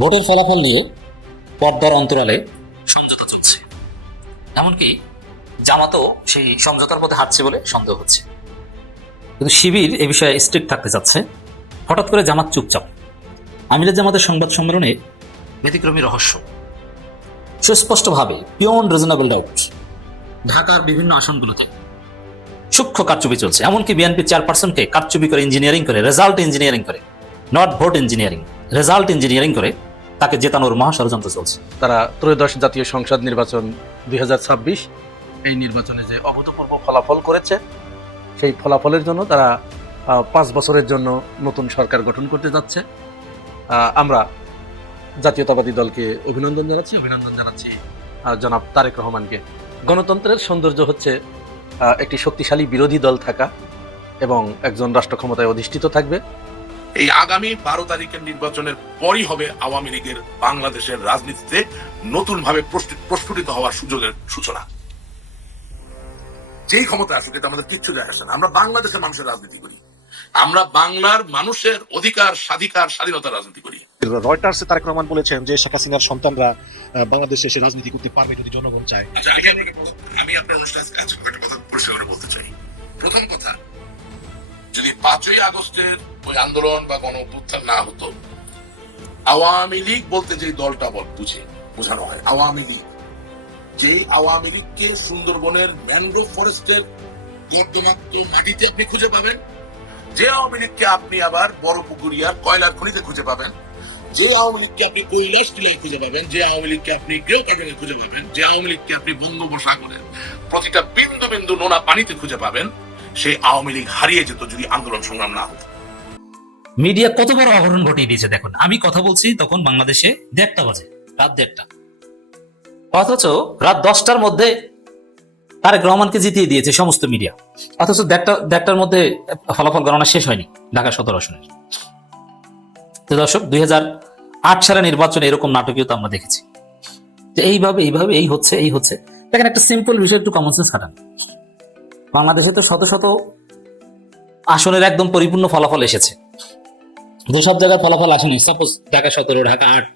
ভোটের ফলাফল নিয়ে পর্দার অন্তরালে সমঝোতা চলছে, এমনকি জামাতও সেই সমঝোতার পথে হাঁটছে বলে সন্দেহ হচ্ছে। কিন্তু শিবির এ বিষয়ে স্ট্রিক্ট থাকতে চাচ্ছে। হঠাৎ করে জামাত চুপচাপ। আমিরের জামাতের সংবাদ সম্মেলনে ব্যতিক্রমী রহস্য সুস্পষ্টভাবে, বিয়ন্ড রিজনেবল ডাউট, ঢাকার বিভিন্ন আসনগুলোতে সূক্ষ্ম কারচুপি চলছে। এমনকি বিএনপি চেয়ারপারসনকে কারচুপি করে, ইঞ্জিনিয়ারিং করে, রেজাল্ট ইঞ্জিনিয়ারিং করে, not vote engineering, result engineering করে তাকে জেতানোর মহাষড়যন্ত্র চলছে। তারা ত্রয়োদশ জাতীয় সংসদ নির্বাচন 2026 এই নির্বাচনে যে অভূতপূর্ব ফলাফল করেছে, সেই ফলাফলের জন্য তারা 5 বছরের জন্য নতুন সরকার গঠন করতে যাচ্ছে। আমরা জাতীয়তাবাদী দলকে অভিনন্দন জানাচ্ছি জনাব তারেক রহমানকে। গণতন্ত্রের সৌন্দর্য হচ্ছে একটি শক্তিশালী বিরোধী দল থাকা এবং একজন রাষ্ট্র ক্ষমতায় অধিষ্ঠিত থাকবে। এই আগামী 12 তারিখের নির্বাচনের পরই হবে আওয়ামী লীগের বাংলাদেশের রাজনীতিতে নতুন ভাবে প্রস্ফুটিত হওয়ার সুযোগের সূচনা। যেই ক্ষমতা আসুক এটা আমাদের কিচ্ছু যায় আসে না। আমরা বাংলাদেশের মানুষের রাজনীতি করি, আমরা বাংলার মানুষের অধিকার, স্বাধীনতার রাজনীতি করি। রয়টার্সে তারেক রহমান বলেছেন যে শেখ হাসিনার সন্তানরা বাংলাদেশে এসে রাজনীতি করতে পারবে যদি জনগণ চায়। আচ্ছা, আমি আপনার অনুষ্ঠানে একটা কথা পরিষ্কার করে বলতে চাই। প্রথম কথা, যদি 5ই আগস্টের ওই আন্দোলন বা গণ অভ্যুত্থান না হতো, আওয়ামী লীগ বলতে যে দলটা বোঝানো হয়, আওয়ামী লীগ, যে আওয়ামী লীগকে সুন্দরবনের ম্যানগ্রোভ ফরেস্টের গর্দমাক্ত মাটিতে আপনি খুঁজে পাবেন, যে আওয়ামী লীগকে আপনি আবার বড় পুকুরিয়ার কয়লার খনিতে খুঁজে পাবেন, যে আওয়ামী লীগকে আপনি কৈলাস টিলায় খুঁজে পাবেন, যে আওয়ামী লীগকে আপনি গ্রেও কার্বনে খুঁজে পাবেন, যে আওয়ামী লীগকে আপনি বঙ্গোপসাগরের প্রতিটা বিন্দু বিন্দু নোনা পানিতে খুঁজে পাবেন, সেই আওয়ামী লীগ হারিয়ে যেত যদি আন্দোলন সংগ্রাম না হতো। মিডিয়া কত বড় অঘটন ঘটিয়ে দিয়েছে দেখুন। আমি কথা বলছি তখন বাংলাদেশে 1:30 বাজে, রাত 1:30, অথচ রাত 10টার মধ্যে তারেক রহমানকে জিতিয়ে দিয়েছে সমস্ত মিডিয়া। অথচ 1:30টার মধ্যে ফলাফল গণনা শেষ হয়নি ঢাকা 17 আসনের। তো দর্শক, 2008 সালের নির্বাচনে এরকম নাটকীয়তা আমরা দেখেছি। তো এইভাবে এই হচ্ছে দেখেন, একটা সিম্পল বিষয়, একটু কমন সেন্স খাটান। বাংলাদেশে তো শত শত আসনের একদম পরিপূর্ণ ফলাফল এসেছে, যেসব জায়গায় ফলাফল আসেনি, সাপোজ ঢাকা 17, ঢাকা 8,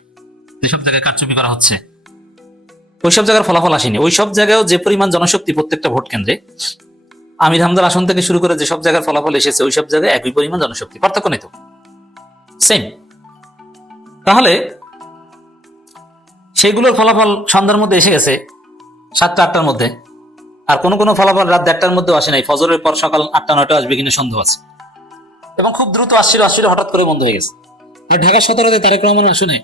যেসব জায়গায় কারচুপি করা হচ্ছে ওইসব জায়গার ফলাফল আসেনি। ওইসব জায়গায়ও যে পরিমাণ জনশক্তি প্রত্যেকটা ভোট কেন্দ্রে, আমির হামজার আসন থেকে শুরু করে যেসব জায়গার ফলাফল এসেছে ওইসব জায়গায় একই পরিমাণ জনশক্তি, পার্থক্য নেই তো, সেম। তাহলে সেগুলোর ফলাফল সন্ধ্যার মধ্যে এসে গেছে 7টা-8টার মধ্যে, আর কোনো ফলাফল রাত 1:30টার মধ্যেও আসে নাই। ফজরের পর সকাল 8টা-9টা আসবে কিনা সন্দেহ আছে, এবং খুব দ্রুত আসছিল, হঠাৎ করে বন্ধ হয়ে গেছে। আর ঢাকা 17-তে তারেক রহমান আসনে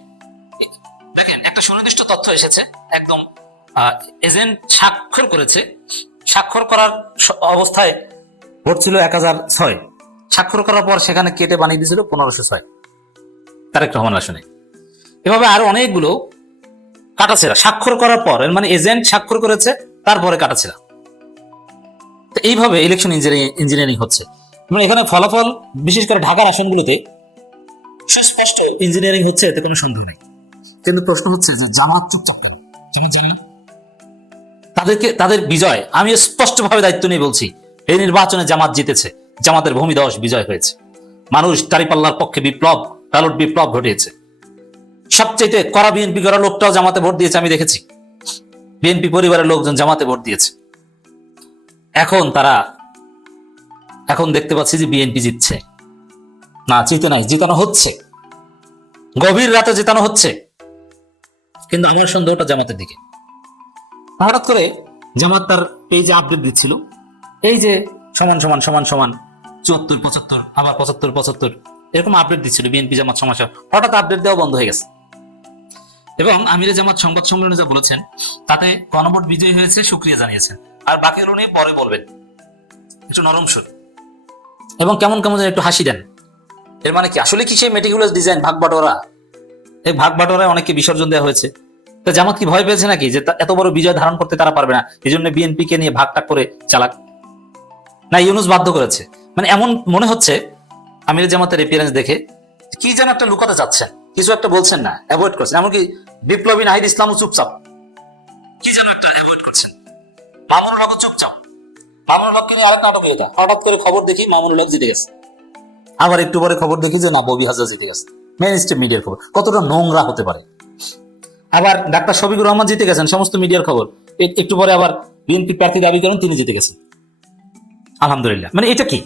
দেখেন একটা সুনির্দিষ্ট তথ্য এসেছে, একদম এজেন্ট স্বাক্ষর করেছে, স্বাক্ষর করার অবস্থায় ভোট ছিল 1006, স্বাক্ষর করার পর সেখানে কেটে বানিয়ে দিয়েছিল 1506 তারেক রহমান আসনে। এভাবে আরো অনেকগুলো কাটাছেড়া স্বাক্ষর করার পর, মানে এজেন্ট স্বাক্ষর করেছে তারপরে কাটাছেড়া। তো এইভাবে ইলেকশন ইঞ্জিনিয়ারিং হচ্ছে। মানে এখানে ফলাফল, বিশেষ করে ঢাকার আসনগুলোতে সুস্পষ্ট ইঞ্জিনিয়ারিং হচ্ছে, এতে কোনো সন্দেহ নেই। কিন্তু প্রশ্ন হচ্ছে যে জামাত চুপচাপ কেন? তাদের বিজয়, আমি স্পষ্টভাবে দায়িত্ব নিয়ে বলছি, এই নির্বাচনে জামাত জিতেছে, জামাতের ভূমিধস বিজয় হয়েছে। মানুষ দাঁড়িপাল্লার পক্ষে বিপ্লব, ব্যালট বিপ্লব ঘটিয়েছে। সবচেয়ে কড়া বিএনপি করা লোকটাও জামাতে ভোট দিয়েছে, আমি দেখেছি। বিএনপি পরিবারের লোকজন জামাতে ভোট দিয়েছে। এখন দেখতে পাচ্ছি যে বিএনপি জিতছে না, জিতে নাই, জিতানো হচ্ছে, গভীর রাতে জেতানো হচ্ছে। কিন্তু আমার সন্দেহটা জামাতের দিকে। হঠাৎ করে জামাত তার পেজে আপডেট দিচ্ছিল, এই যে সমান 74-75, আবার 75-75 এরকম আপডেট দিচ্ছিল বিএনপি জামাত সমস্যা। হঠাৎ আপডেট দেওয়া বন্ধ হয়ে গেছে। এবং আমিরে জামাত সংবাদ সম্মেলনে যা বলেছেন তাতে গণভোট বিজয়ী হয়েছে, শুকরিয়া জানিয়েছেন। আর বাকিগুলো নিয়ে পরে বলবেন, একটু নরম সুর এবং কেমন একটু হাসি দেন। এর মানে কি আসলে কি সেই মেটিকুলাস ডিজাইন, ভাগ বাটোয়ারা? এই ভাগ বাটোয়ারায় অনেককে বিসর্জন দেওয়া হয়েছে। তো জামাত কি ভয় পেয়েছে নাকি যে এত বড় বিজয় ধারণ করতে তারা পারবে না, এই জন্য বিএনপি কে নিয়ে ভাগটাক করে চালাক? না, ইউনুস বাধ্য করেছে? মানে এমন মনে হচ্ছে আমির জামাতের এপিয়ারেন্স দেখে কি যেন একটা লুকাতে চাচ্ছেন, কিছু একটা বলছেন না, অ্যাভয়েড করছেন। এমনকি বিপ্লবী নাহিদ ইসলামও চুপচাপ, কি যেন একটা অ্যাভয়েড করছেন। মামুনুল হক চুপচাপ, মামুনুল হককে নিয়ে আরেক নাটকীয়তা। হঠাৎ করে খবর দেখি মামুনুল হক জিতে গেছে, আবার একটু পরে খবর দেখি যে না, ববি হাজরা জিতে গেছে। মেইন স্ট্রিম মিডিয়ার খবর কতটা নোংরা হতে পারে। আবার ডাক্তার শফিকুর রহমান জিতে গেছেন, সমস্ত মিডিয়ার খবর। একটু পরে আবার বিএনপি প্রার্থী দাবি করেন, তিনি জিতে গেছেন, আলহামদুলিল্লাহ। মানে এটা কি?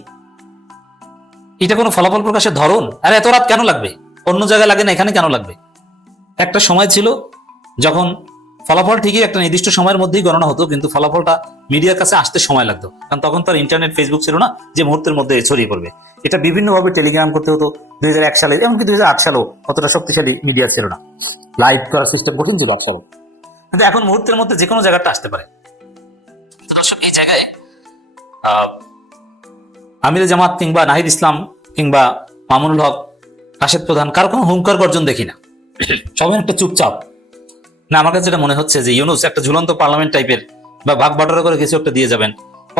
এটা কোনো ফলাফল প্রকাশের ধরন? আরে এত রাত কেন লাগবে? অন্য জায়গায় লাগে না, এখানে কেন লাগবে? একটা সময় ছিল যখন ফলাফল ঠিকই একটা নির্দিষ্ট সময়ের মধ্যেই গণনা হতো, কিন্তু ফলাফলটা মিডিয়ার কাছে আসতে সময় লাগতো, কারণ তখন তো আর ইন্টারনেট ফেসবুক ছিল না যে মুহূর্তের মধ্যে ছড়িয়ে পড়বে। এটা বিভিন্নভাবে টেলিগ্রাম করতে হতো। 2001 সালে, এমনকি 2008 সালেও অতটা শক্তিশালী মিডিয়া ছিল না, লাইভ করার সিস্টেম কঠিন ছিল 8 সালে। কিন্তু এখন মুহূর্তের মধ্যে যে কোনো জায়গাটা আসতে পারে। দর্শক, এই জায়গায় আমির জামাত কিংবা নাহিদ ইসলাম কিংবা মামুনুল হক, রাশেদ প্রধান, কারো কোনো হুঙ্কার গর্জন দেখি না, সবাই একটা চুপচাপ। না, আমার কাছে যেটা মনে হচ্ছে যে ইউনূস একটা ঝুলন্ত পার্লামেন্ট টাইপের বা ভাগ বাটোয়ারা করে কিছু একটা দিয়ে যাবেন,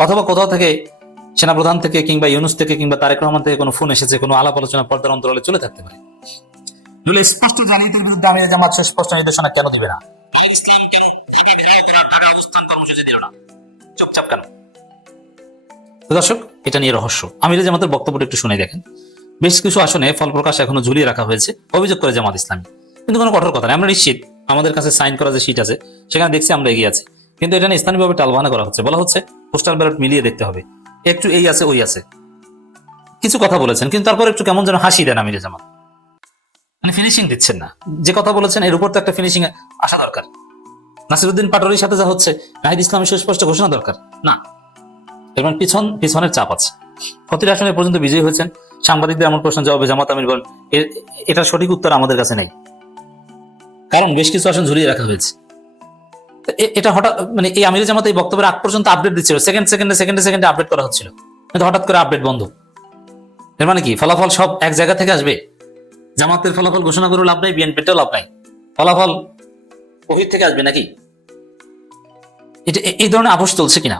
অথবা কোথাও থেকে সেনাপ্রধান থেকে কিংবা ইউনূস থেকে কিংবা তারেক রহমান থেকে কোনো ফোন এসেছে, কোনো আলাপ আলোচনা পর্দার অন্তরালে চলে থাকতে পারে। নইলে স্পষ্ট জালিয়াতির বিরুদ্ধে আমির জামাত স্পষ্ট নির্দেশনা কেন দিবে না? নাহিদ ইসলাম কেন ঢাকা অবস্থান কর্মসূচি দিল না? চুপচাপ কেন? দর্শক, এটা নিয়ে রহস্য। আমির জামাতের বক্তব্যটা একটু শুনে দেখেন। বেশ কিছু আসনে ফল প্রকাশ এখনো ঝুলিয়ে রাখা হয়েছে, অভিযোগ করে জামাত ইসলামী, কিন্তু কোনো কঠোর কথা নেই। আমরা নিশ্চিত আমাদের কাছে সাইন করা যে শীট আছে সেখানে দেখছি আমরা এগিয়ে আছি, কিন্তু এটা নিয়ে স্থানীয়ভাবে টালবাহানা করা হচ্ছে। বলা হচ্ছে পোস্টাল ব্যালট মিলিয়ে দেখতে হবে, একটু এই আছে ওই আছে, কিছু কথা বলেছেন, কিন্তু তারপর একটু কেমন যেন হাসি দেন আমির জামাত, মানে ফিনিশিং দিচ্ছেন না। যে কথা বলেছেন এর উপর তো একটা ফিনিশিং আসা দরকার। নাসিরউদ্দিন পাটোয়ারির সাথে যা হচ্ছে, নাহিদ ইসলামের সুস্পষ্ট ঘোষণা দরকার না। এর মানে পিছনের চাপ আছে। প্রতিটা আসনে পর্যন্ত বিজয়ী হয়েছেন। সাংবাদিকদের এমন প্রশ্ন জবাবে জামাত আমির বলেন, এটার সঠিক উত্তর আমাদের কাছে নেই, কারণ বেশ কিছু আসন ঝুলিয়ে রাখা হয়েছে। এটা হঠাৎ, মানে এই আমির জামাত এই বক্তব্যের আগ পর্যন্ত আপডেট দিচ্ছিল, সেকেন্ডে আপডেট করা হচ্ছিল, কিন্তু হঠাৎ করে আপডেট বন্ধ। এর মানে কি? ফলাফল সব এক জায়গা থেকে আসবে? জামাতের ফলাফল ঘোষণা করে লাভ নাই, বিএনপিতেও লাভ নাই, ফলাফল ওহির থেকে আসবে নাকি? এটা এই ধরনের আপোষ চলছে কিনা?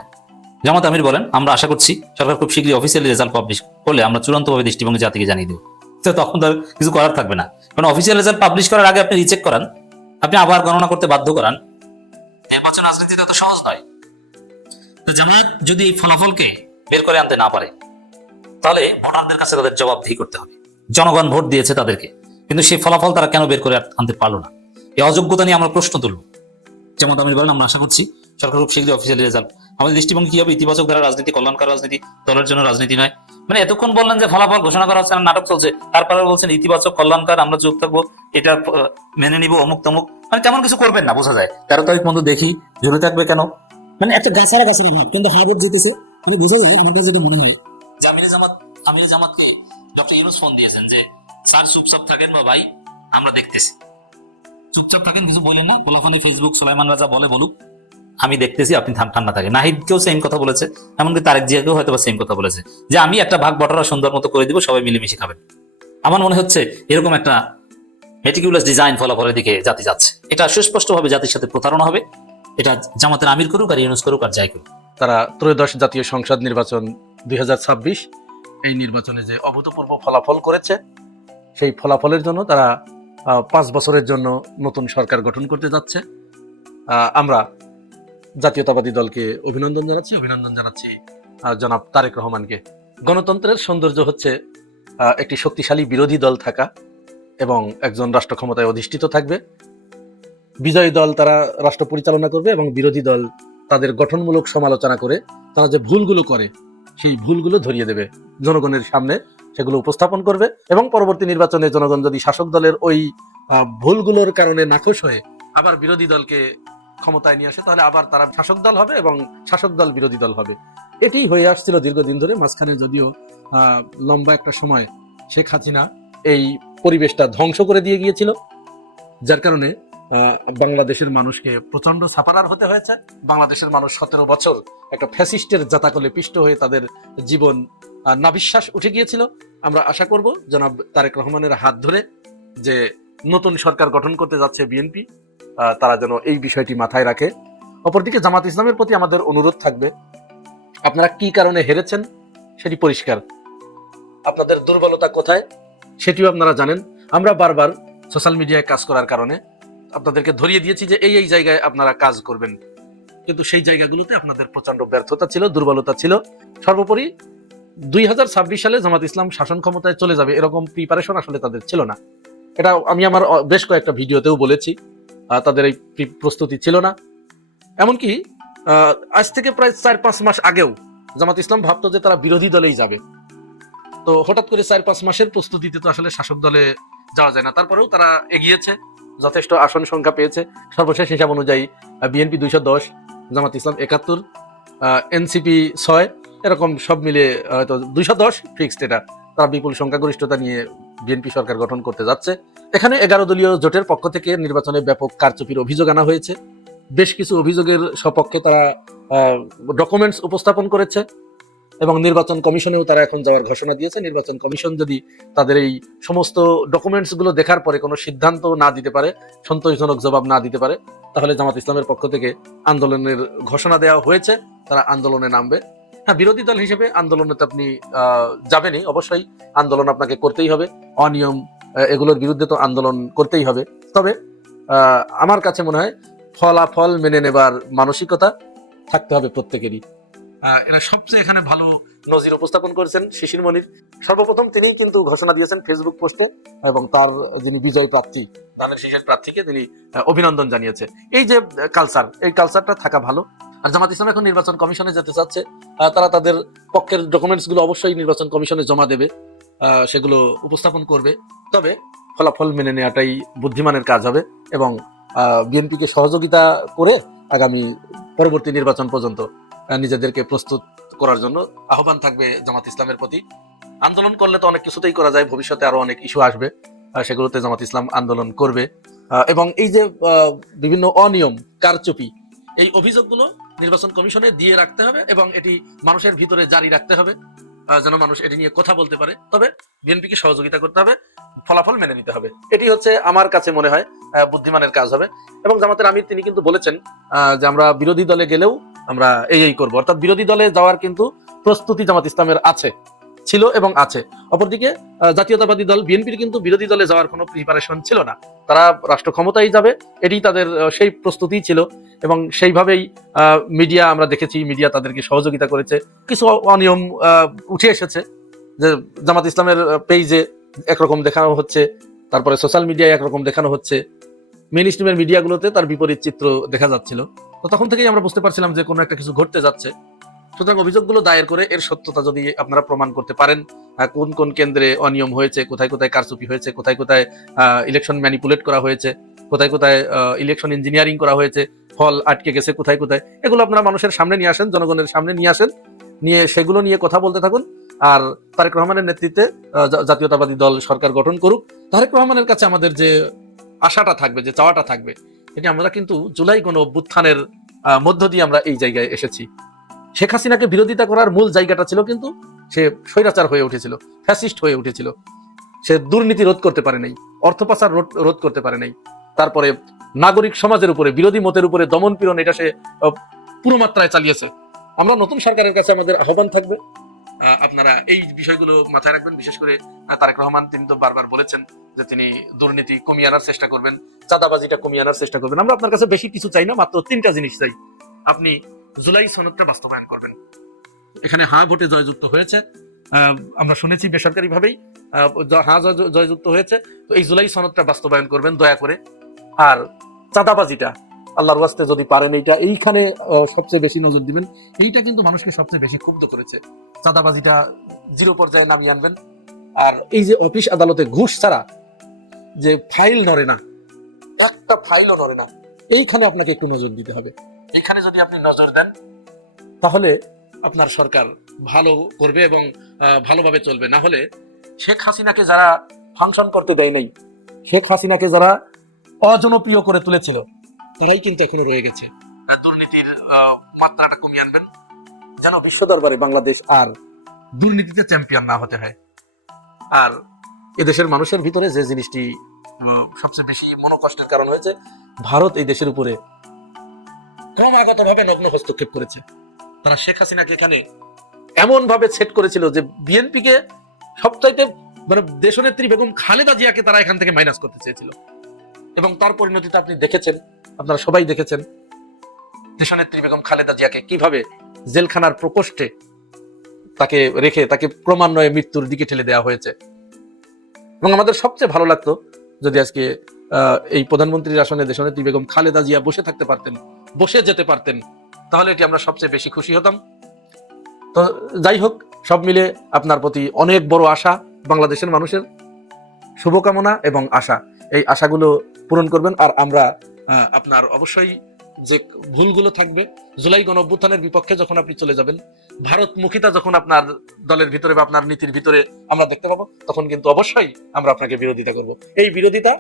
জামাত আমির বলেন, আমরা আশা করছি সরকার খুব শীঘ্রই অফিসিয়ালি রেজাল্ট পাবলিশ করলে আমরা চূড়ান্তভাবে দৃষ্টিভঙ্গি জাতিকে জানিয়ে দেব। তো তখন তার কিছু করার থাকবে না, কারণ অফিসিয়াল রেজাল্ট পাবলিশ করার আগে আপনি রিচেক করান, আপনি আবার গণনা করতে বাধ্য করান। নির্বাচন রাজনীতিতে তো সহজ নয়। তো জামাত যদি এই ফলাফলকে বের করে আনতে না পারে, তাহলে ভোটারদের কাছে তাদের জবাবদিহি করতে হবে। জনগণ ভোট দিয়েছে তাদেরকে, কিন্তু সেই ফলাফল তারা কেন বের করে আনতে পারলো না? এই অযোগ্যতা নিয়ে আমরা প্রশ্ন তুলব। জামাত আমির বলেন, আমরা আশা করছি সরকার খুব শীঘ্রই অফিসিয়ালি রেজাল্ট। আমাদের দৃষ্টিভঙ্গি কি হবে? ইতিবাচক দ্বারা রাজনীতি, কল্যাণকর রাজনীতি, দলের জন্য রাজনীতি নয়। মানে এতক্ষণ বললেন যে ফলাফল ঘোষণা করা হচ্ছে না, নাটক চলছে, তারপরে বলছেন ইতিবাচক, কল্যাণকর, আমরা চুপ থাকবো, এটা মেনে নিব, অমুক তমুক, মানে তেমন কিছু করবেন না বোঝা যায়। 13 তারিখ পর্যন্ত দেখি ঝুলে থাকবে কেন? মানে একটা গাছারা ভাব, কিন্তু হাবুর জিতেছে, মানে বোঝা যায়। আমার কাছে যেটা মনে হয় যে আমির জামাতকে ডক্টর ইউনূস ফোন দিয়েছেন যে স্যার চুপচাপ থাকেন বা ভাই আমরা দেখতেছি, চুপচাপ থাকেন, কিছু বলেন না, গোলাফানি ফেসবুক সুলাইমান রাজা বলুক, আমি দেখতেছি, আপনি ঠান্ডা থাকে। নাহিদকেও সেম কথা বলেছে, এমনকি তারেক জিয়াকেও হয়তো সেম কথা বলেছে যে আমি একটা ভাগ বটরা সুন্দর মতো করে দিব, সবাই মিলেমিশে খাবেন। আমার মনে হচ্ছে এরকম একটা মেটিকুলাস ডিজাইন ফলাফলের দিকে জাতি যাচ্ছে। এটা সুস্পষ্টভাবে জাতির সাথে প্রতারণা হবে। এটা জামাতের আমির করুক আর ইউনূস করুক আর যাই করুক। তারা ত্রয়োদশ জাতীয় সংসদ নির্বাচন 2026 এই নির্বাচনে যে অভূতপূর্ব ফলাফল করেছে, সেই ফলাফলের জন্য তারা 5 বছরের জন্য নতুন সরকার গঠন করতে যাচ্ছে। আমরা জাতীয়তাবাদী দলকে অভিনন্দন জানাচ্ছি জনাব তারেক রহমানকে। গণতন্ত্রের সৌন্দর্য হচ্ছে একটি শক্তিশালী বিরোধী দল থাকা এবং একজন রাষ্ট্র ক্ষমতায় অধিষ্ঠিত থাকবে। বিজয়ী দল তারা রাষ্ট্র পরিচালনা করবে এবং বিরোধী দল তাদের গঠনমূলক সমালোচনা করে তারা যে ভুলগুলো করে সেই ভুলগুলো ধরিয়ে দেবে জনগণের সামনে, সেগুলো উপস্থাপন করবে এবং পরবর্তী নির্বাচনে জনগণ যদি শাসক দলের ওই ভুলগুলোর কারণে নাখোশ হয়ে আবার বিরোধী দলকে ক্ষমতায় নিয়ে আসে, তাহলে আবার তারা শাসক দল হবে এবং শাসক দল বিরোধী দল হবে। এটি হয়ে আসছিল দীর্ঘদিন ধরে। মাঝখানে যদিও লম্বা একটা সময় শেখ হাসিনা এই পরিবেশটা ধ্বংস করে দিয়ে গিয়েছিল, যার কারণে বাংলাদেশের মানুষকে প্রচন্ড সাফারার হতে হয়েছে। বাংলাদেশের মানুষ 17 বছর একটা ফ্যাসিস্টের জাতাকলে পিষ্ট হয়ে তাদের জীবন নাবিশ্বাস উঠে গিয়েছিল। আমরা আশা করব জনাব তারেক রহমানের হাত ধরে যে নতুন সরকার গঠন করতে যাচ্ছে বিএনপি, তারা যেন এই বিষয়টি মাথায় রাখে। অপরদিকে জামাত ইসলামের প্রতি আমাদের অনুরোধ থাকবে, আপনারা কি কারণে হেরেছেন সেটি পরিষ্কার, আপনাদের দুর্বলতা কোথায় সেটিও আপনারা জানেন। আমরা বারবার সোশ্যাল মিডিয়ায় কাজ করার কারণে আপনাদেরকে ধরিয়ে দিয়েছি যে এই জায়গায় আপনারা কাজ করবেন, কিন্তু সেই জায়গাগুলোতে আপনাদের প্রচন্ড ব্যর্থতা ছিল, দুর্বলতা ছিল। সর্বোপরি 2026 সালে জামাত ইসলাম শাসন ক্ষমতায় চলে যাবে এরকম প্রিপারেশন আসলে তাদের ছিল না। এটা আমি আমার বেশ কয়েকটা ভিডিওতেও বলেছি। তাদের এই প্রস্তুতি ছিল না। এমনকি আজ থেকে প্রায় 4-5 মাস আগেও জামাত ইসলাম ভাবতো যে তারা বিরোধী দলেই যাবে। তো হঠাৎ করে 4-5 মাসের প্রস্তুতিতে তো আসলে শাসক দলে যাওয়া যায় না। তারপরেও তারা এগিয়েছে, যথেষ্ট আসন সংখ্যা পেয়েছে। সর্বশেষ হিসাব অনুযায়ী বিএনপি 210, জামাত ইসলাম 71, এনসিপি 6, এরকম সব মিলে হয়তো 210 ফিক্সড। এটা তারা বিপুল সংখ্যাগরিষ্ঠতা নিয়ে বিএনপি সরকার গঠন করতে যাচ্ছে। এখানে 11 দলীয় জোটের পক্ষ থেকে নির্বাচনে ব্যাপক কারচুপির অভিযোগ আনা হয়েছে। বেশ কিছু অভিযোগের সপক্ষে তারা ডকুমেন্টস উপস্থাপন করেছে এবং নির্বাচন কমিশনেও তারা এখন যাওয়ার ঘোষণা দিয়েছে। নির্বাচন কমিশন যদি তাদের এই সমস্ত ডকুমেন্টস গুলো দেখার পরে কোনো সিদ্ধান্ত না দিতে পারে, সন্তোষজনক জবাব না দিতে পারে, তাহলে জামাত ইসলামের পক্ষ থেকে আন্দোলনের ঘোষণা দেওয়া হয়েছে, তারা আন্দোলনে নামবে। হ্যাঁ, বিরোধী দল হিসেবে আন্দোলনে তো আপনি যাবেনই, অবশ্যই আন্দোলন আপনাকে করতেই হবে। অনিয়ম এগুলোর বিরুদ্ধে তো আন্দোলন করতেই হবে। তবে আমার কাছে মনে হয় ফলাফল মেনে নেবার মানসিকতা থাকতে হবে প্রত্যেকেরই। এরা সবচেয়ে এখানে ভালো নজির উপস্থাপন করেছেন শিশির মনির। সর্বপ্রথম তিনি কিন্তু ঘোষণা দিয়েছেন ফেসবুক পোস্টে, এবং তার যিনি বিজয় প্রার্থী, ধানের শীষের প্রার্থীকে তিনি অভিনন্দন জানিয়েছে। এই যে কালচার, এই কালচারটা থাকা ভালো। আর জামাত ইসলাম এখন নির্বাচন কমিশনে যেতে চাচ্ছে, তারা তাদের পক্ষের ডকুমেন্টস গুলো অবশ্যই নির্বাচন কমিশনে জমা দেবে, সেগুলো উপস্থাপন করবে। তবে ফলাফল মেনে নেওয়াটাই বুদ্ধিমানের কাজ হবে, এবং বিএনপিকে সহযোগিতা করে আগামী পরবর্তী নির্বাচন পর্যন্ত নিজেদেরকে প্রস্তুত করার জন্য আহ্বান থাকবে জামাত ইসলামের প্রতি। আন্দোলন করলে তো অনেক কিছুতেই করা যায়, ভবিষ্যতে আরো অনেক ইস্যু আসবে, সেগুলোতে জামাত ইসলাম আন্দোলন করবে। এবং এই যে বিভিন্ন অনিয়ম, কারচুপি, এই অভিযোগগুলো নির্বাচন কমিশনে দিয়ে রাখতে হবে এবং এটি মানুষের ভিতরে জারি রাখতে হবে, যেন মানুষ এটি নিয়ে কথা বলতে পারে। তবে বিএনপিকে সহযোগিতা করতে হবে, ফলাফল মেনে নিতে হবে। এটি হচ্ছে আমার কাছে মনে হয় বুদ্ধিমানের কাজ হবে। এবং জামাতের আমির তিনি কিন্তু বলেছেন যে আমরা বিরোধী দলে গেলেও আমরা এই করবো, অর্থাৎ বিরোধী দলে যাওয়ার কিন্তু প্রস্তুতি জামাত ইসলামের আছে, ছিল এবং আছে। অপরদিকে জাতীয়তাবাদী দল বিএনপির কিন্তু বিরোধী দলে যাওয়ার কোনো প্রিপারেশন ছিল না। তারা রাষ্ট্র ক্ষমতায় যাবে, এটি তাদের সেই প্রস্তুতি ছিল, এবং সেইভাবেই মিডিয়া আমরা দেখেছি, মিডিয়া তাদেরকে সহযোগিতা করেছে। কিছু অনিয়ম উঠে এসেছে, যে জামাত ইসলামের পেজে একরকম দেখানো হচ্ছে, তারপরে সোশ্যাল মিডিয়ায় একরকম দেখানো হচ্ছে, মেইন স্ট্রিমের মিডিয়াগুলোতে তার বিপরীত চিত্র দেখা যাচ্ছিল। তো তখন থেকেই আমরা বুঝতে পারছিলাম যে কোনো একটা কিছু ঘটতে যাচ্ছে। সুতরাং অভিযোগগুলো দায়ের করে এর সত্যতা যদি আপনারা প্রমাণ করতে পারেন, কোন কোন কেন্দ্রে অনিয়ম হয়েছে, কোথায় কোথায় কারচুপি হয়েছে, কোথায় কোথায় ইলেকশন ম্যানিপুলেট করা হয়েছে, কোথায় কোথায় ইলেকশন ইঞ্জিনিয়ারিং করা হয়েছে, ফল আটকে গেছে কোথায় কোথায়, এগুলো আপনারা মানুষের সামনে নিয়ে আসেন, জনগণের সামনে নিয়ে আসেন, নিয়ে সেগুলো নিয়ে কথা বলতে থাকুন। আর তারেক রহমানের নেতৃত্বে জাতীয়তাবাদী দল সরকার গঠন করুক। তারেক রহমানের কাছে আমাদের যে আশাটা থাকবে, যে চাওয়াটা থাকবে, এটি আমরা কিন্তু জুলাই গণ অভ্যুত্থানের মধ্য দিয়ে আমরা এই জায়গায় এসেছি। শেখ হাসিনাকে বিরোধিতা করার মূল জায়গাটা ছিল কিন্তু সে স্বৈরাচার হয়ে উঠেছিল, ফ্যাসিস্ট হয়ে উঠেছিল। সে দুর্নীতি রোধ করতে পারে নাই, অর্থ পাচার রোধ করতে পারে নাই, তারপরে নাগরিক সমাজের উপরে, বিরোধী মতের উপরে দমন পীড়ন, এটা সে পুরো মাত্রায় চালিয়েছে। আমরা নতুন সরকারের কাছে আমাদের আহ্বান থাকবে, আপনারা এই বিষয়গুলো মাথায় রাখবেন। বিশেষ করে তারেক রহমান তিনি তো বারবার বলেছেন যে তিনি দুর্নীতি কমিয়ে আনার চেষ্টা করবেন, চাঁদাবাজিটা কমিয়ে আনার চেষ্টা করবেন। আমরা আপনার কাছে বেশি কিছু চাই না, মাত্র 3টা জিনিস চাই। আপনি জুলাই সনদটা বাস্তবায়ন করবেন। এখানে হ্যাঁ ভোটে জয়যুক্ত হয়েছে, আমরা শুনেছি বেসরকারি ভাবেই হ্যাঁ জয়যুক্ত হয়েছে। তো এই জুলাই সনদটা বাস্তবায়ন করবেন দয়া করে। আর চাঁদাবাজিটা আল্লাহর ওয়াস্তে যদি পারেন, এইখানে সবচেয়ে বেশি নজর দিবেন। এইটা কিন্তু মানুষকে সবচেয়ে বেশি ক্ষুব্ধ করেছে। চাঁদাবাজিটা 0 পর্যায়ে নামিয়ে আনবেন। আর এই যে অফিস আদালতে ঘুষ ছাড়া যে ফাইল নড়ে না, একটা ফাইলও নড়ে না, এইখানে আপনাকে একটু নজর দিতে হবে। এখানে যদি আপনি নজর দেন, তাহলে আপনার সরকার ভালো করবে এবং ভালোভাবে চলবে। না হলে শেখ হাসিনাকে যারা ফাংশন করতে দেয় নাই, শেখ হাসিনাকে যারা অজনপ্রিয় করে তুলেছিল, তারাই কিন্তু এখনো রয়ে গেছে। দুর্নীতির মাত্রাটা কমিয়ে আনবেন, যেন বিশ্ব দরবারে বাংলাদেশ আর দুর্নীতিতে চ্যাম্পিয়ন না হতে হয়। আর এদেশের মানুষের ভিতরে যে জিনিসটি সবচেয়ে বেশি মনোকষ্টের কারণ হয়েছে, ভারত এই দেশের উপরে ক্রমাগতভাবে নগ্ন হস্তক্ষেপ করেছে। তারা শেখ হাসিনাকে এখানে এমন ভাবে সেট করেছিল যে বিএনপিকে সবচাইতে, মানে দেশনেত্রী বেগম খালেদা জিয়াকে তারা এখান থেকে মাইনাস করতে চেয়েছিল। এবং তার পরিণতিতে আপনি দেখেছেন, আপনারা সবাই দেখেছেন, দেশনেত্রী বেগম খালেদা জিয়াকে কিভাবে জেলখানার প্রকোষ্ঠে তাকে রেখে তাকে ক্রমান্বয়ে মৃত্যুর দিকে ঠেলে দেওয়া হয়েছে। এবং আমাদের সবচেয়ে ভালো লাগতো যদি আজকে এই প্রধানমন্ত্রীর আসনে দেশনেত্রী বেগম খালেদা জিয়া বসে থাকতে পারতেন, বসে যেতে পারতেন, তাহলে এটি আমরা সবচেয়ে বেশি খুশি হতাম। তো যাই হোক, সব মিলে আপনার প্রতি অনেক বড় আশা, বাংলাদেশের মানুষের শুভকামনা এবং আশা, এই আশাগুলো পূরণ করবেন। আর আমরা আপনার অবশ্যই যে ভুলগুলো থাকবে, জুলাই গণ অভ্যুত্থানের বিপক্ষে যখন আপনি চলে যাবেন, ভারতমুখিতা যখন আপনার দলের ভিতরে বা আপনার নীতির ভিতরে আমরা দেখতে পাবো, তখন কিন্তু অবশ্যই আমরা আপনাকে বিরোধিতা করব। এই বিরোধিতা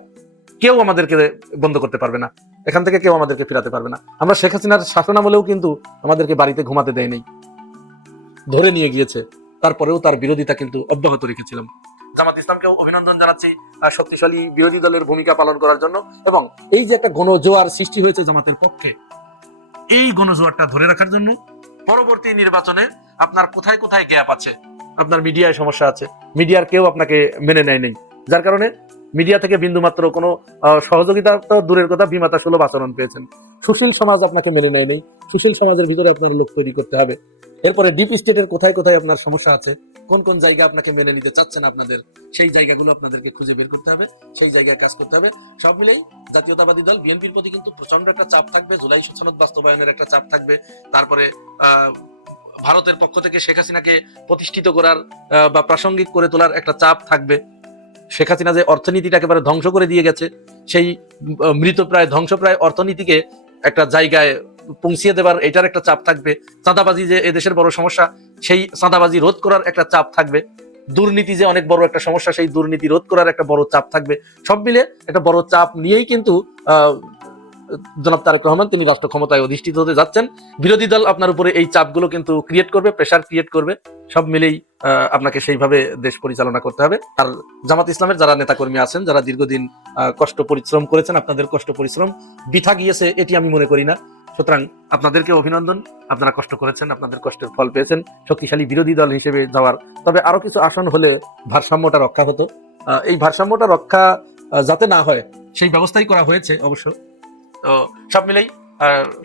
কেউ আমাদেরকে বন্ধ করতে পারবে না, এখান থেকে কেউ আমাদেরকে ফিরাতে পারবে না। আমরা শেখ হাসিনার শাসনামলেও কিন্তু আমাদেরকে বাড়িতে ঘুমাতে দেয় নাই, ধরে নিয়ে গিয়েছে, তারপরেও তার বিরোধিতা কিন্তু অব্যাহত রেখেছিলাম। জামাত ইসলামকেও অভিনন্দন জানাচ্ছি শক্তিশালী বিরোধী দলের ভূমিকা পালন করার জন্য, এবং এই যে একটা গণজোয়ার সৃষ্টি হয়েছে জামাতের পক্ষে, এই গণজোয়ারটা ধরে রাখার জন্য পরবর্তী নির্বাচনে আপনার কোথায় কোথায় গ্যাপ আছে, আপনার মিডিয়ায় সমস্যা আছে, মিডিয়ার কেউ আপনাকে মেনে নেয় নেই, যার কারণে মিডিয়া থেকে বিন্দুমাত্র কোনো সহযোগিতা তো দূরের কথা, বিমাতা সুলভ আচরণ পেয়েছেন। সুশীল সমাজ আপনাকে মেনে নেয় নেই, সুশীল সমাজের ভিতরে আপনার লোক তৈরি করতে হবে। এরপরে ডিপ স্টেটের কোথায় কোথায় আপনার সমস্যা আছে, কোন কোন জায়গা আপনাকে মেনে নিতে চাচ্ছেন আপনাদের, সেই জায়গাগুলো আপনাদেরকে খুঁজে বের করতে হবে, সেই জায়গায় কাজ করতে হবে। সব মিলেই জাতীয়তাবাদী দল বিএনপির প্রতি কিন্তু প্রচন্ড একটা চাপ থাকবে, জুলাই সনদ বাস্তবায়নের একটা চাপ থাকবে, তারপরে ভারতের পক্ষ থেকে শেখ হাসিনাকে প্রতিষ্ঠিত করার বা প্রাসঙ্গিক করে তোলার একটা চাপ থাকবে। শেখ হাসিনা যে অর্থনীতিটা একেবারে ধ্বংস করে দিয়ে গেছে, সেই মৃতপ্রায় ধ্বংসপ্রায় অর্থনীতিকে একটা জায়গায় পৌঁছিয়ে দেবার এটার একটা চাপ থাকবে। চাঁদাবাজি যে এদেশের বড় সমস্যা, সেই চাঁদাবাজি রোধ করার একটা চাপ থাকবে। দুর্নীতি যে অনেক বড় একটা সমস্যা, সেই দুর্নীতি রোধ করার একটা বড় চাপ থাকবে। সব মিলে একটা বড় চাপ নিয়েই কিন্তু জনাব তারেক রহমান তিনি রাষ্ট্র ক্ষমতায় অধিষ্ঠিত হতে যাচ্ছেন। বিরোধী দল আপনার উপরে এই চাপগুলো কিন্তু ক্রিয়েট করবে, প্রেশার ক্রিয়েট করবে। সব মিলেই আপনাকে সেইভাবে দেশ পরিচালনা করতে হবে। আর জামাত ইসলামের যারা নেতাকর্মী আছেন, যারা দীর্ঘদিন কষ্ট পরিশ্রম করেছেন, আপনাদের কষ্ট পরিশ্রম বৃথা গিয়েছে এটি আমি মনে করি না। সুতরাং আপনাদেরকে অভিনন্দন, আপনারা কষ্ট করেছেন, আপনাদের কষ্টের ফল পেয়েছেন শক্তিশালী বিরোধী দল হিসেবে যাওয়ার। তবে আরো কিছু আসন হলে ভারসাম্যটা রক্ষা হতো। এই ভারসাম্যটা রক্ষা যাতে না হয় সেই ব্যবস্থাই করা হয়েছে অবশ্য। তো সব মিলেই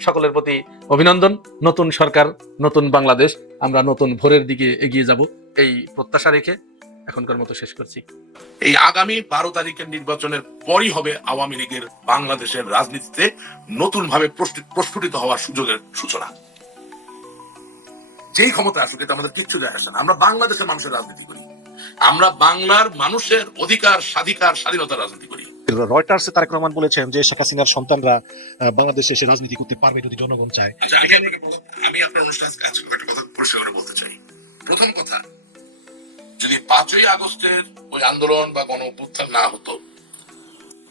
সকলের প্রতি অভিনন্দন। নতুন সরকার, নতুন বাংলাদেশ, আমরা নতুন ভোরের দিকে এগিয়ে যাব, এই প্রত্যাশা রেখে এখনকার মতো শেষ করছি। এই আগামী 12 তারিখের নির্বাচনের পরই হবে আওয়ামী লীগের বাংলাদেশের রাজনীতিতে নতুন ভাবে প্রস্ফুটিত হওয়ার সুযোগের সূচনা। যেই ক্ষমতা আসুক এটা আমাদের কিচ্ছু যায় আসে না। আমরা বাংলাদেশের মানুষের রাজনীতি করি, আমরা বাংলার মানুষের অধিকার, স্বাধিকার, স্বাধীনতার রাজনীতি করি। রয়টার্সে তারেক রহমান বলেছেন যে শেখ হাসিনার সন্তানরা বাংলাদেশে এসে রাজনীতি করতে পারবে যদি জনগণ চায়। আচ্ছা, আমি আপনার অনুষ্ঠান আজকে একটা কথা পরিষ্কার করে বলতে চাই। প্রথম কথা, যদি 5ই আগস্টের ওই আন্দোলন বা গণ অভ্যুত্থান না হতো,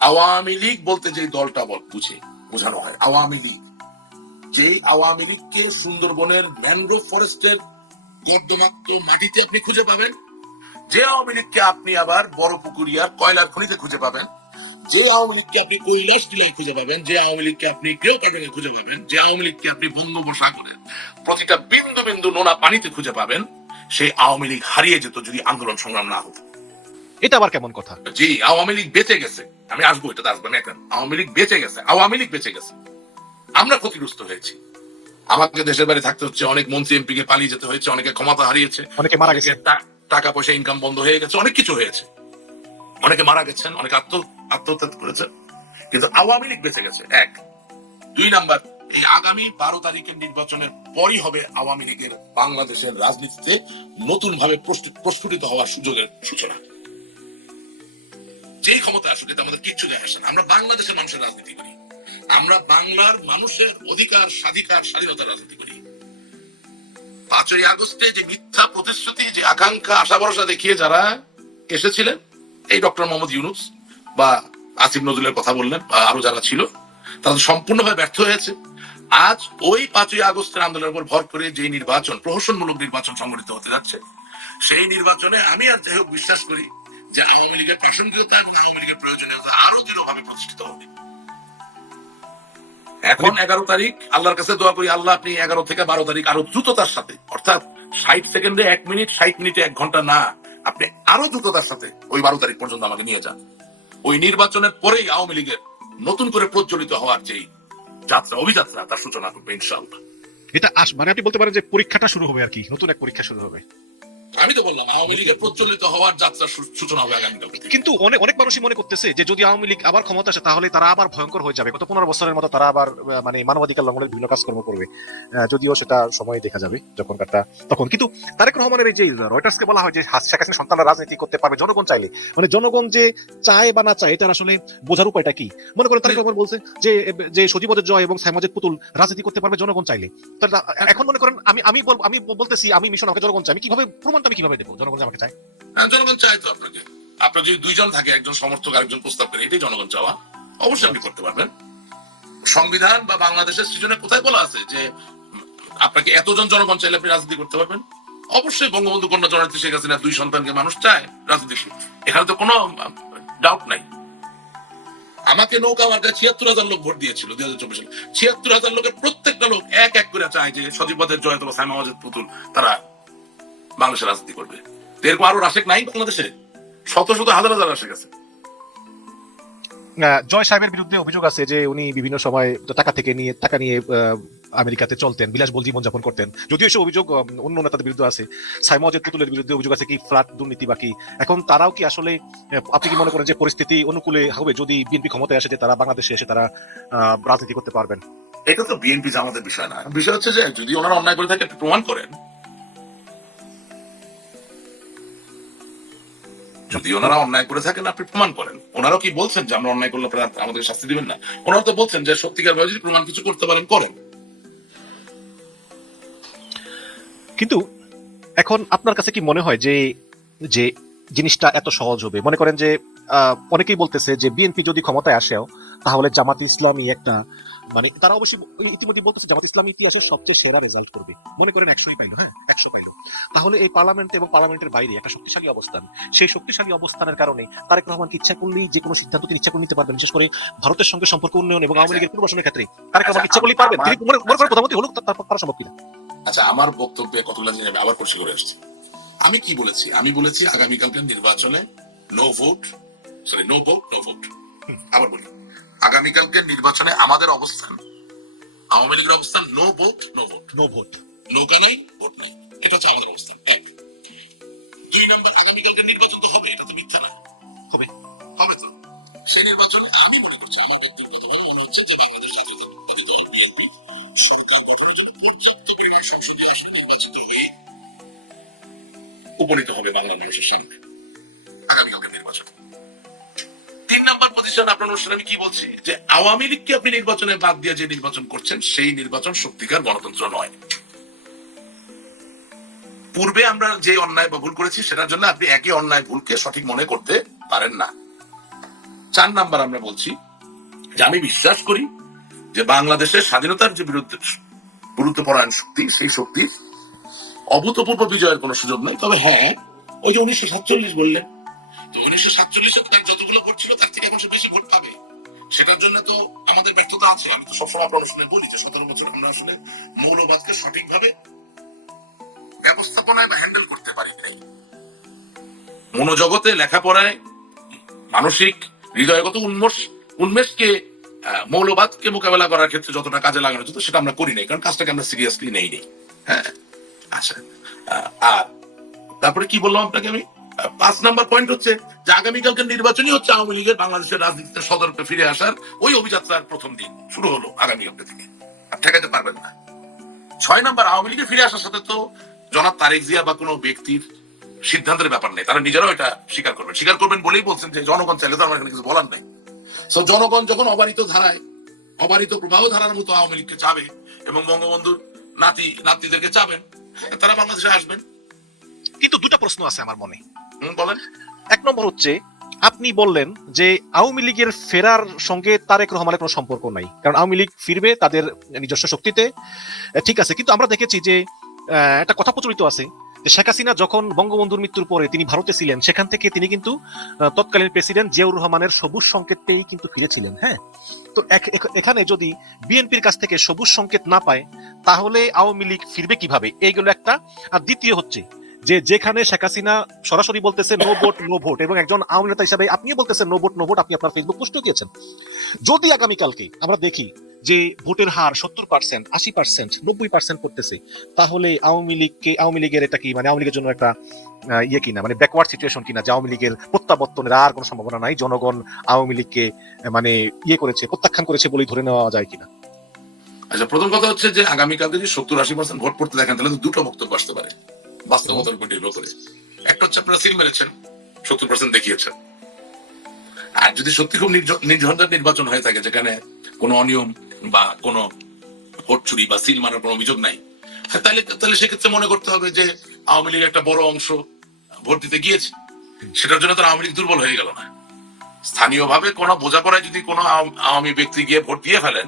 আওয়ামী লীগ বলতে যে দলটা বোঝানো হয়, আওয়ামী লীগ, যেই আওয়ামী লীগকে সুন্দরবনের ম্যানগ্রোভ ফরেস্টের গর্দমাক্ত মাটিতে আপনি খুঁজে পাবেন, যে আওয়ামী লীগকে আপনি আবার বড় পুকুরিয়ার কয়লার খনিতে খুঁজে পাবেন, যে আওয়ামী লীগকে আপনি কৈলাস টিলায় খুঁজে পাবেন, যে আওয়ামী লীগকে আপনি ক্লিওপাট্রায় খুঁজে পাবেন, যে আওয়ামী লীগকে আপনি বঙ্গোপসাগরের প্রতিটা বিন্দু বিন্দু নোনা পানিতে খুঁজে পাবেন, সেই আওয়ামী লীগ হারিয়ে যেত যদি আন্দোলন সংগ্রাম না হতো। এটা আবার কেমন কথা? জি, আওয়ামী লীগ বেঁচে গেছে, আমি আসবো, এটা আসবো না এখন। আওয়ামী লীগ বেঁচে গেছে, আওয়ামী লীগ বেঁচে গেছে, আমরা ক্ষতিগ্রস্ত হয়েছি। আমাকে দেশের বাইরে থাকতে হচ্ছে, অনেক মন্ত্রী এমপি কে পালিয়ে যেতে হয়েছে, অনেকে ক্ষমতা হারিয়েছে, অনেকে মারা গেছে, টাকা পয়সা ইনকাম বন্ধ হয়ে গেছে, অনেক কিছু হয়েছে, অনেকে মারা গেছেন, অনেকে আত্মহত্যা করেছেন, কিন্তু আওয়ামী লীগ বেঁচে গেছে। 1, 2 নাম্বার, এই আগামী 12 তারিখের নির্বাচনের পরই হবে আওয়ামী লীগের বাংলাদেশের রাজনীতিতে নতুন ভাবে প্রস্ফুটিত হওয়ার সুযোগের সূচনা। যেই ক্ষমতা আসুক এটা আমাদের কিচ্ছু যায় আসে না। আমরা বাংলাদেশের মানুষের রাজনীতি করি, আমরা বাংলার মানুষের অধিকার, স্বাধিকার, স্বাধীনতার রাজনীতি করি। 5ই আগস্টে যে মিথ্যা প্রতিশ্রুতি, যে আকাঙ্ক্ষা, আশা ভরসা দেখিয়ে যারা এসেছিলেন, এই ডক্টর মোহাম্মদ ইউনূস বা আসিফ নজরুলের কথা বললেন বা আরো যারা ছিল, তারা সম্পূর্ণভাবে ব্যর্থ হয়েছে। আজ ওই 5ই আগস্টের আন্দোলনের উপর ভর করে যে নির্বাচন, প্রহসনমূলক নির্বাচন সংগঠিত হতে যাচ্ছে, সেই নির্বাচনে আমি আর যাই হোক বিশ্বাস করি যে আওয়ামী লীগের প্রাসঙ্গিকতা এবং আওয়ামী লীগের প্রয়োজনীয়তা আরো দৃঢ়ভাবে প্রতিষ্ঠিত হবে। এখন 11 তারিখ, আল্লাহর কাছে দোয়া করি আল্লাহ আপনি 11 থেকে 12 তারিখ আরো দ্রুততার সাথে, অর্থাৎ 60 সেকেন্ডে 1 মিনিট, 60 মিনিটে 1 ঘন্টা না, আপনি আরো দ্রুততার সাথে ওই 12 তারিখ পর্যন্ত আমাকে নিয়ে যান। ওই নির্বাচনের পরেই আওয়ামী লীগের নতুন করে প্রজ্বলিত হওয়ার যেই যাত্রা, অভিযাত্রা, তার সূচনা করবে ইনশাআল্লাহ। এটা মানে আপনি বলতে পারেন যে পরীক্ষাটা শুরু হবে আর কি, নতুন এক পরীক্ষা শুরু হবে। আমি তো বললাম আওয়ামী লীগের প্রচলিত হওয়ার যাত্রা সূচনা হবে আগামীকাল থেকে। কিন্তু অনেক অনেক মানুষই মনে করতেছে যে যদি আওয়ামী লীগ আবার ক্ষমতা আসে তাহলে তারা আবার ভয়ঙ্কর হয়ে যাবে, গত 15 বছরের মতো তারা আবার মানে মানবাধিকার লঙ্ঘনের বিভিন্ন কাজকর্ম করবে। যদিও সেটা সময় দেখা যাবে যখন কারটা তখন। কিন্তু তারেক রহমানের এই যে রয়টার্সকে বলা হয় যে শেখ হাসিনার সন্তানরা রাজনীতি করতে পারবে জনগণ চাইলে, মানে জনগণ যে চায় বা না চায় এটার আসলে বোঝার উপায়টা কি? মনে করেন তারেক রহমান বলছে যে যে সজীবদের জয় এবং সাইমজেদ পুতুল রাজনীতি করতে পারবে জনগণ চাইলে। এখন মনে করেন আমি বলতেছি আমি মিশন আমাকে জনগণ চাই, আমি কিভাবে প্রমাণটা আমি কিভাবে দেবো জনগণ আমাকে চায়? হ্যাঁ, জনগণ চায় তো আপনাকে। আপনার যদি দুইজন থাকে, একজন সমর্থক আরেকজন প্রস্তাব করে, এটাই জনগণ চাওয়া, অবশ্যই আপনি করতে পারবেন। সংবিধান বা বাংলাদেশের সৃজনে কোথায় বলা আছে যে আপনাকে এতজন জনগণ চাইলে আপনি রাজনীতি করতে পারবেন? অবশ্যই বঙ্গবন্ধু কন্যা জননেত্রী শেখ হাসিনার 2 সন্তানকে মানুষ চায় রাজনীতি, এখানে তো কোনো ডাউট নাই। আমাকে নৌকা মার্কায় 76,000 লোক ভোট দিয়েছিল 2024 সালে। 76,000 লোকের প্রত্যেকটা লোক এক এক করে চায় যে সজীবদের জয় অথবা সাইমা ওয়াজেদ পুতুল তারা বাংলাদেশে রাজনীতি করবে। এরকম আরো রাশেক নাই বাংলাদেশে? শত শত হাজার হাজার রাশেক আছে। জয় সাহেবের বিরুদ্ধে অভিযোগ আছে যে উনি বিভিন্ন সময় টাকা নিয়ে আমেরিকাতে চলতেন, বিলাসবহুল জীবনযাপন করতেন। যদিও সে অভিযোগ অন্য নেতাদের বিরুদ্ধে আছে। সাইমা ওয়াজেদ পুতুলের বিরুদ্ধে অভিযোগ আছে কি ফ্ল্যাট দুর্নীতি বাকি। এখন তারাও কি আসলে, আপনি কি মনে করেন যে পরিস্থিতি অনুকূলে হবে যদি বিএনপি ক্ষমতায় আসে যে তারা বাংলাদেশে এসে তারা রাজনীতি করতে পারবেন? এটা তো বিএনপি জামাতের বিষয় না। বিষয় হচ্ছে যে যদি ওনারা অন্যায় করে থাকে একটু প্রমাণ করেন। যদি ওনারা অন্যায় করে থাকেন আপনি প্রমাণ করেন। ওনারাও কি বলছেন যে আমরা অন্যায় করলে আপনারা আমাদের শাস্তি দিবেন না? ওনারা তো বলছেন যে সত্যিকার ভাবে যদি প্রমাণ কিছু করতে পারেন করেন। কিন্তু এখন আপনার কাছে কি মনে হয় যে যে জিনিসটা এত সহজ হবে? মনে করেন যে অনেকেই বলতেছে যে বিএনপি যদি ক্ষমতায় আসেও তাহলে জামাত ইসলামী একটা, মানে তারা অবশ্যই ইতিমধ্যে বলতেছে জামাত ইসলামী ইতিহাসের সবচেয়ে সেরা রেজাল্ট করবে। মনে করেন 100ই পাইল, হ্যাঁ 100 পাইল, তাহলে এই পার্লামেন্ট এবং পার্লামেন্টের বাইরে একটা শক্তিশালী অবস্থান, সেই শক্তিশালী অবস্থানের কারণে তারেক রহমান কি ইচ্ছা করলেই যে কোনো সিদ্ধান্ত তিনি ইচ্ছা করে নিতে পারবেন? বিশেষ করে ভারতের সঙ্গে সম্পর্ক উন্নয়ন এবং আওয়ামী লীগের পুনর্বাসনের ক্ষেত্রে তারেক রহমান ইচ্ছা করলেই পারবেন? তিনি মনে করেন প্রধানমন্ত্রী হলুক তার সম্ভব কিনা? আচ্ছা, আমার বক্তব্যে কতগুলো জিনিস আমি আবার পরিষ্কার করে আসছি। আমি কি বলেছি? আমি বলেছি আগামীকালকে নির্বাচনে নো ভোট, আবার বলি, আগামীকালকে নির্বাচনে আমাদের অবস্থান, আওয়ামী লীগের অবস্থান নো ভোট, নৌকা নাই, ভোট নাই। এটা হচ্ছে আমাদের অবস্থান। 1 2 নম্বর, আগামীকালকে নির্বাচন তো হবে, এটা তো মিথ্যা না, হবে তো। সেই নির্বাচনে আমি মনে করছি, আমার ব্যক্তিগতভাবে মনে হচ্ছে যে বাংলাদেশ জাতীয়তাবাদী দল বিএনপি সরকার গঠনের জন্য পর্যাপ্ত পরিমাণ সংসদীয় আসন নির্বাচিত হয়ে উপনীত হবে বাংলার মানুষের সামনে আগামীকালকে নির্বাচন। 3 নম্বর পজিশন আপনার অনুষ্ঠানে আমি কি বলছি যে আওয়ামী লীগকে আপনি নির্বাচনে বাদ দিয়ে যে নির্বাচন করছেন সেই নির্বাচন সত্যিকার গণতন্ত্র নয়। পূর্বে আমরা যে অন্যায় বা ভুল করেছি সেটার জন্য আপনি একই অন্যায় ভুলকে সঠিক মনে করতে পারেন না। 4 নাম্বার আমরা বলছি যে আমি বিশ্বাস করি যে বাংলাদেশের স্বাধীনতার যে বিরুদ্ধপরায়ণ শক্তি, সেই শক্তির অভূতপূর্ব বিজয়ের কোনো সুযোগ নেই। তবে হ্যাঁ, ওই যে 1947 বললেন, তো 1947 তার যতগুলো ভোট ছিল তার থেকে এখন সে বেশি ভোট পাবে। সেটার জন্য তো আমাদের ব্যর্থতা আছে। আমি তো সবসময় আপনার অনুষ্ঠানে বলি যে 17 বছর আমরা আসলে মৌলবাদকে সঠিকভাবে ব্যবস্থাপনায় বা হ্যান্ডেল করতে পারি নাই। মনোজগতে, লেখাপড়ায়, মানসিক হৃদয়গত উন্মেষকে মৌলবাদকে মোকাবেলা করার ক্ষেত্রে যতটা কাজে লাগানো যেত সেটা আমরা করি নাই, কারণ কাজটাকে আমরা সিরিয়াসলি নেই। হ্যাঁ, আচ্ছা। আর তারপরে কি বললাম আপনাকে আমি? 5 নাম্বার পয়েন্ট হচ্ছে যে আগামীকালকে নির্বাচনই হচ্ছে আওয়ামী লীগের বাংলাদেশের রাজনীতিতে সদর্পে ফিরে আসার ওই অভিযাত্রার প্রথম দিন শুরু হলো আগামীকালকে থেকে। আর ঠেকাতে পারবেন না। 6 নাম্বার, আওয়ামী লীগে ফিরে আসার সাথে তো জনাব তারেক জিয়া বা কোনো ব্যক্তির সিদ্ধান্তের ব্যাপার নেই। তারা নিজেরাও এটা স্বীকার করবেন বলেই বলছেন যে জনগণ চাইলে তো আমার এখানে কিছু বলার নাই। সো জনগণ যখন অবারিত প্রবাহ ধারার মতো আওয়ামী লীগকে চাবে এবং বঙ্গবন্ধুর নাতিদেরকে চাবেন, তারা বাংলাদেশে আসবেন। কিন্তু দুটো প্রশ্ন আছে আমার মনে। বলেন। 1 নম্বর হচ্ছে, আপনি বললেন যে আওয়ামী লীগের ফেরার সঙ্গে তারেক রহমানের কোনো সম্পর্ক নাই, কারণ আওয়ামী লীগ ফিরবে তাদের নিজস্ব শক্তিতে। ঠিক আছে, কিন্তু আমরা দেখেছি যে একটা কথা প্রচলিত আছে যে শেখ হাসিনা যখন বঙ্গবন্ধুর মৃত্যুর পরে তিনি ভারতে ছিলেন, সেখান থেকে তিনি কিন্তু তৎকালীন প্রেসিডেন্ট জিয়াউর রহমানের সবুজ সংকেত পেয়েই কিন্তু ফিরেছিলেন। হ্যাঁ, তো এখানে যদি বিএনপির কাছ থেকে সবুজ সংকেত না পায় তাহলে আওয়ামী লীগ ফিরবে কিভাবে? এইগুলো একটা। আর দ্বিতীয় হচ্ছে যে যেখানে শেখ হাসিনা সরাসরি বলতেছে নো ভোট এবং একজন আওয়ামী নেতা হিসাবে আপনিও বলতেছেন নো ভোট, আপনি আপনার ফেসবুক পোস্টও দিয়েছেন। যদি আগামীকালকে আমরা দেখি যে ভোটের হার 70%, 80%, 90% করতেছে, তাহলে আওয়ামী লীগের এটা কি মানে আওয়ামী লীগের জন্য একটা ইয়ে কিনা, মানে ব্যাকওয়ার্ড সিচুয়েশন কিনা, যে আওয়ামী লীগের প্রত্যাবর্তনের আর কোনো সম্ভাবনা নাই, জনগণ আওয়ামী লীগকে মানে ইয়ে করেছে, প্রত্যাখ্যান করেছে বলেই ধরে নেওয়া যায় কিনা? আচ্ছা, প্রথম কথা হচ্ছে যে আগামীকাল যদি 70-80% ভোট পড়তে দেখেন, তাহলে তো দুটো বক্তব্য আসতে পারে বাস্তবতার উপর নির্ভর করে। একটা হচ্ছে আপনারা সিল মেরেছেন, 70% দেখিয়েছেন। আর যদি সত্যি খুব নির্ঝঞ্ঝাট নির্বাচন হয়ে থাকে, যেখানে কোনো অনিয়ম বা কোনো ভোট চুরি বা সিল মারার কোনো অভিযোগ নাই, তাহলে সেক্ষেত্রে মনে করতে হবে যে আওয়ামী লীগের একটা বড় অংশ ভোট দিতে গিয়েছে, সেটার জন্য তো আওয়ামী লীগ দুর্বল হয়ে গেল না। স্থানীয়ভাবে কোনো বোঝাপড়ায় যদি কোনো আওয়ামী ব্যক্তি গিয়ে ভোট দিয়ে ফেলেন,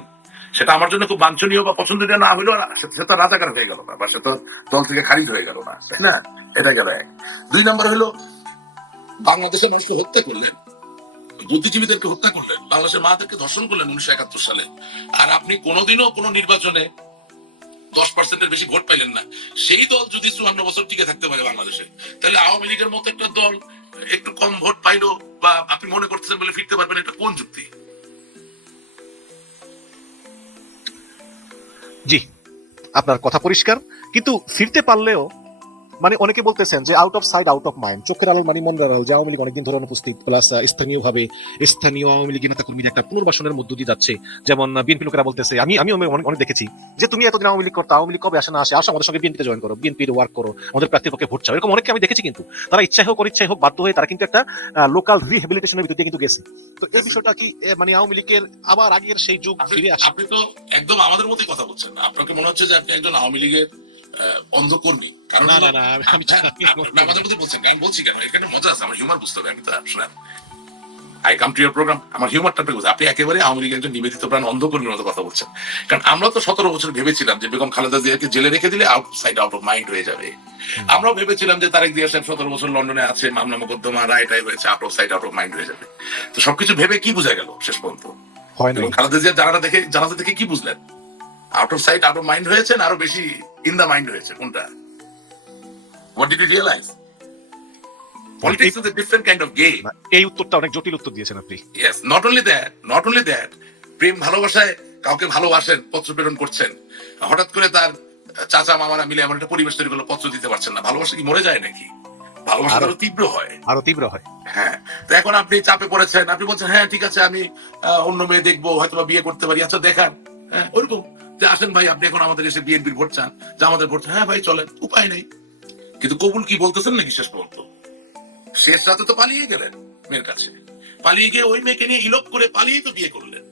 সেটা আমার জন্য খুব বাঞ্ছনীয় বা পছন্দনীয় না হলেও সে তো রাজাকার হয়ে গেল না, বা সে তো দল থেকে খারিজ হয়ে গেল না, তাই না? এটা গেল এক। 2 নম্বর হলো, বাংলাদেশের মানুষকে হত্যা করলেন, বুদ্ধিজীবীদেরকে হত্যা করলেন, বাংলাদেশের মাদেরকে ধর্ষণ করলেন 1971 সালে, আর আপনি কোনোদিনও কোনো নির্বাচনে 10%-এর বেশি ভোট পাইলেন না। সেই দল যদি 54 বছর টিকে থাকতে পারে বাংলাদেশে, তাহলে আওয়ামী লীগের মতো একটা দল একটু কম ভোট পাইলো বা আপনি মনে করতেছেন বলে ফিরতে পারবেন, এটা কোন যুক্তি? জি, আপনার কথা পরিষ্কার, কিন্তু ফিরতে পারলেও মানে অনেকে বলতেছেন যে out of side out of mind, চোখের আলো মানে মনের আলো, যে আওয়ামী লীগ অনেকদিন ধরে অনুপস্থিত, প্লাস স্থানীয় আওয়ামী লীগের নেতা কর্মীদের একটা পুনর্বাসনের মধ্য দিয়ে যাচ্ছে। যেমন বিএনপি লোকেরা বলতেছে, আমি অনেক দেখেছি যে তুমি এতদিন আওয়ামী লীগ করতো, আওয়ামী লীগ কবে আসে না আসে, আসো আমাদের সঙ্গে বিএনপিতে জয়েন করো, বিএনপির ওয়ার্ক করো, আমাদের প্রার্থীর পক্ষে ভোট চাও, এরকম অনেককে আমি দেখেছি। কিন্তু তারা ইচ্ছাই হোক অনিচ্ছাই হোক বাধ্য হয়ে তারা কিন্তু একটা লোকাল রিহেবিলিটেশনের ভিতর দিয়ে কিন্তু গেছে। তো এই বিষয়টা কি মানে আওয়ামী লীগের আবার আগের সেই যুগ ফিরে আসে? আপনি তো একদম আমাদের মতোই কথা বলছেন। আপনাকে মনে হচ্ছে যে আপনি একজন আওয়ামী লীগের অন্ধকর্মী। না না না, আমি আমাদের মধ্যে বলছেন, কারণ বলছি কেন, এখানে মজা আছে, আমার হিউমার বুঝতে হবে। আমি তো শুনেন, I come to your program, আমার হিউমারটা বুঝতে। আপনি একেবারে আওয়ামী লীগের একজন নিবেদিত প্রাণ অন্ধকর্মীর মতো কথা বলছেন। কারণ আমরা তো 17 বছর ভেবেছিলাম যে বেগম খালেদা জিয়াকে জেলে রেখে দিলে out side out of mind হয়ে যাবে। আমরাও ভেবেছিলাম যে তারেক জিয়া সাহেব 17 বছর লন্ডনে আছে, মামলা মোকদ্দমা রায়টাই হয়েছে, out of side out of mind হয়ে যাবে। তো সবকিছু ভেবে কি বোঝা গেল শেষ পর্যন্ত? হয় না। এবং খালেদা জিয়া জানাজা দেখে কি বুঝলেন? Out of sight out of mind হয়েছে না আরো বেশি ইন দা মাইন্ড হয়েছে? কোনটা? What did you realise? Politics is a different kind of game. এই উত্তরটা অনেক জটিল উত্তর দিয়েছেন আপনি। ইয়েস, নট অনলি দ্যাট, প্রেম ভালোবাসায় কাউকে ভালোবাসেন, পত্র প্রেরণ করছেন, হঠাৎ করে তার চাচা মামারা মিলে এমন একটা পরিবেশ তৈরি করলো, পত্র দিতে পারছেন না। ভালোবাসা কি মরে যায় নাকি? ভালোবাসা আরো তীব্র হয়, আরো তীব্র হয়। হ্যাঁ। তো এখন আপনি চাপে পড়েছেন, আপনি বলছেন হ্যাঁ ঠিক আছে, আমি অন্য মেয়ে দেখবো, হয়তো বা বিয়ে করতে পারি, আচ্ছা দেখান, হ্যাঁ ওরকম যে আসেন ভাই আপনি এখন আমাদের এসে বিএনপির ভোট চান, যে আমাদের ভোট চান, হ্যাঁ ভাই চলেন, উপায় নেই। কিন্তু কবুল কি বলতেছেন নাকি শেষ পর্যন্ত? শেষ রাতে তো পালিয়ে গেলেন মেয়ের কাছে, পালিয়ে গিয়ে ওই মেয়েকে নিয়ে ইলোপ করে পালিয়ে তো বিয়ে করলেন,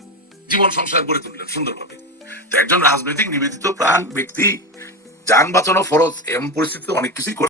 জীবন সংসার গড়ে তুললেন সুন্দরভাবে। তো একজন রাজনৈতিক নিবেদিত প্রাণ ব্যক্তি, যান বাঁচানো ফরজ, এমন পরিস্থিতিতে অনেক কিছুই